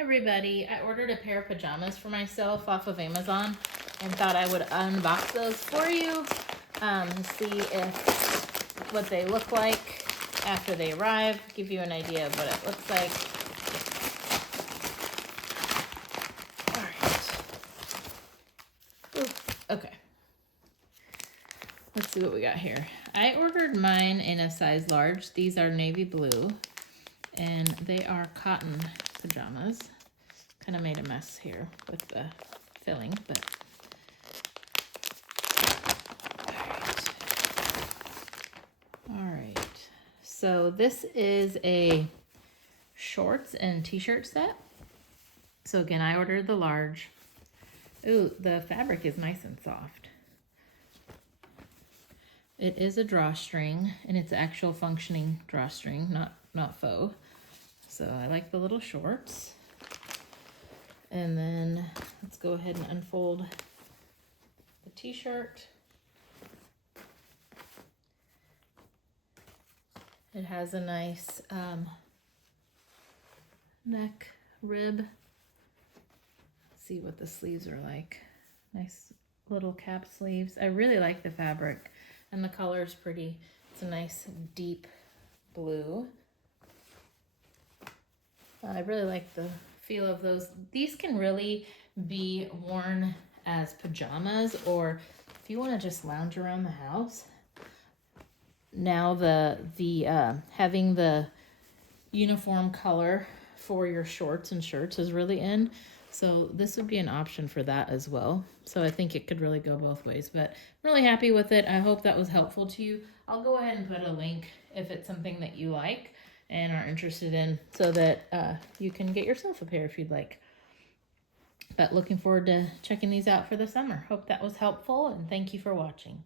Everybody, I ordered a pair of pajamas for myself off of Amazon and thought I would unbox those for you to see what they look like after they arrive, give you an idea of what it looks like. All right. Ooh, okay. Let's see what we got here. I ordered mine in a size large. These are navy blue and they are cotton pajamas. Kind of made a mess here with the filling, but all right. So this is a shorts and t-shirt set. So again, I ordered the large. Ooh, the fabric is nice and soft. It is a drawstring, and it's actual functioning drawstring, not faux. So I like the little shorts. And then let's go ahead and unfold the t-shirt. It has a nice neck rib. Let's see what the sleeves are like. Nice little cap sleeves. I really like the fabric and the color is pretty. It's a nice deep blue. I really like the feel of those. These can really be worn as pajamas, or if you want to just lounge around the house. Now having the uniform color for your shorts and shirts is really in, so this would be an option for that as well. So I think it could really go both ways, but I'm really happy with it. I hope that was helpful to you. I'll go ahead and put a link if it's something that you like and are interested in, so that you can get yourself a pair if you'd like. But looking forward to checking these out for the summer. Hope that was helpful, and thank you for watching.